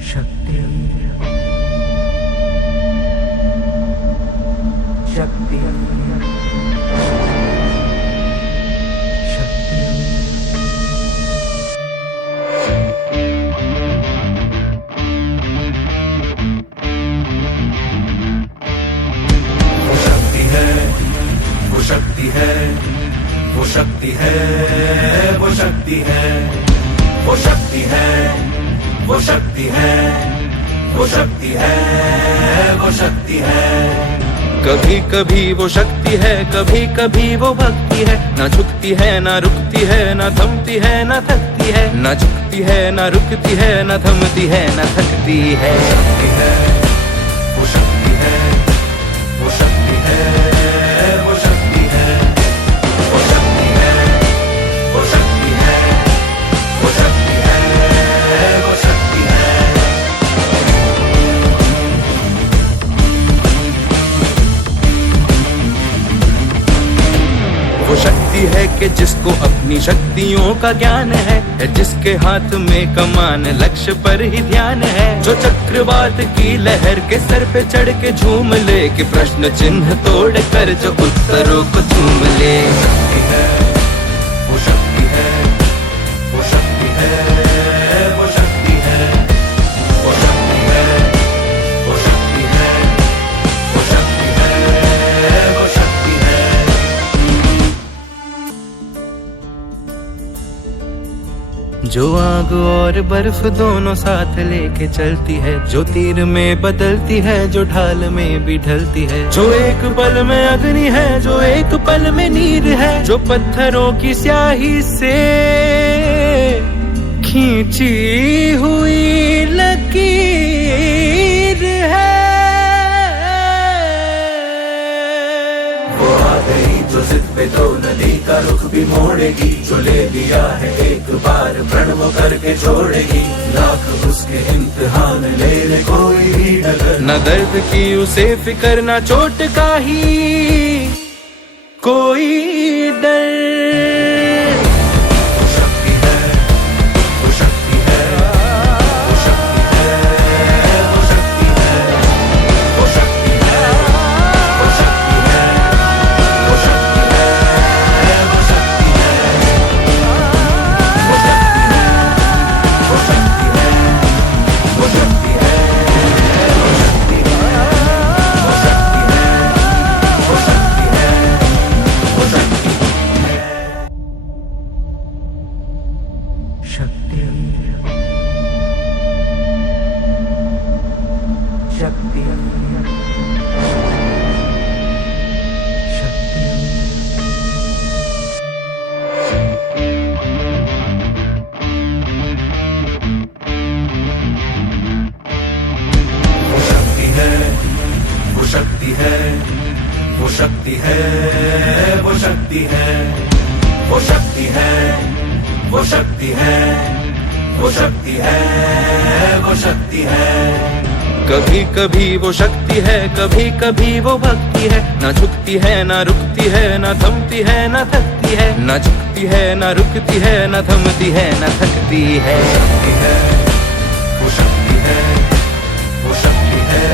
शक्ति शक्ति शक्ति वो शक्ति है, वो शक्ति है, वो शक्ति है, वो शक्ति है, वो शक्ति है, वो शक्ति है, वो शक्ति है, वो शक्ति है। कभी कभी वो शक्ति है, कभी कभी वो भक्ति है। ना झुकती है ना रुकती है, ना थमती है ना थकती है। ना झुकती है ना रुकती है, ना थमती है ना थकती है। शक्ति है, वो शक्ति है, वो शक्ति है, वो शक्ति है, वो शक्ति है, वो शक्ति है, वो शक्ति है, वो शक्ति है। वो शक्ति है कि जिसको अपनी शक्तियों का ज्ञान है, जिसके हाथ में कमान लक्ष्य पर ही ध्यान है। जो चक्रवात की लहर के सर पे चढ़ के झूम ले, कि प्रश्न चिन्ह तोड़ कर जो उत्तरों को चूम ले। शक्ति है, वो शक्ति है, वो शक्ति है, वो शक्ति है, वो शक्ति है, वो शक्ति है, वो शक्ति है, वो शक्ति है। जो आग और बर्फ दोनों साथ लेके चलती है, जो तीर में बदलती है, जो ढाल में भी ढलती है। जो एक पल में अग्नि है, जो एक पल में नीर है। जो पत्थरों की स्याही से खींची हुई लकीर है। वो आ गई जो जिद पे तो नदी का रुख भी मोड़ेगी। जो ले लिया है एक बार प्रण वो करके छोड़ेगी। लाख उसके इम्तिहान ले ले कोई भी डगर। न दर्द की उसे फिकर, न चोट का ही कोई डर। वो शक्ति है, वो शक्ति है, वो शक्ति है, वो शक्ति है, वो शक्ति है, वो शक्ति है, वो शक्ति है, वो शक्ति है, वो शक्ति है, वो शक्ति है, वो शक्ति है, वो शक्ति है, वो शक्ति है, वो शक्ति है, वो शक्ति है। शक्ति शक्ति शक्ति वो शक्ति है, वो शक्ति है, वो शक्ति है, वो शक्ति है, वो शक्ति है, वो शक्ति है, वो शक्ति है, वो शक्ति है। कभी कभी वो शक्ति है, कभी कभी वो भक्ति है। ना झुकती है ना रुकती है, ना थमती है ना थकती है। ना झुकती है ना रुकती है, ना थमती है ना थकती है। शक्ति है, वो शक्ति है, वो शक्ति है,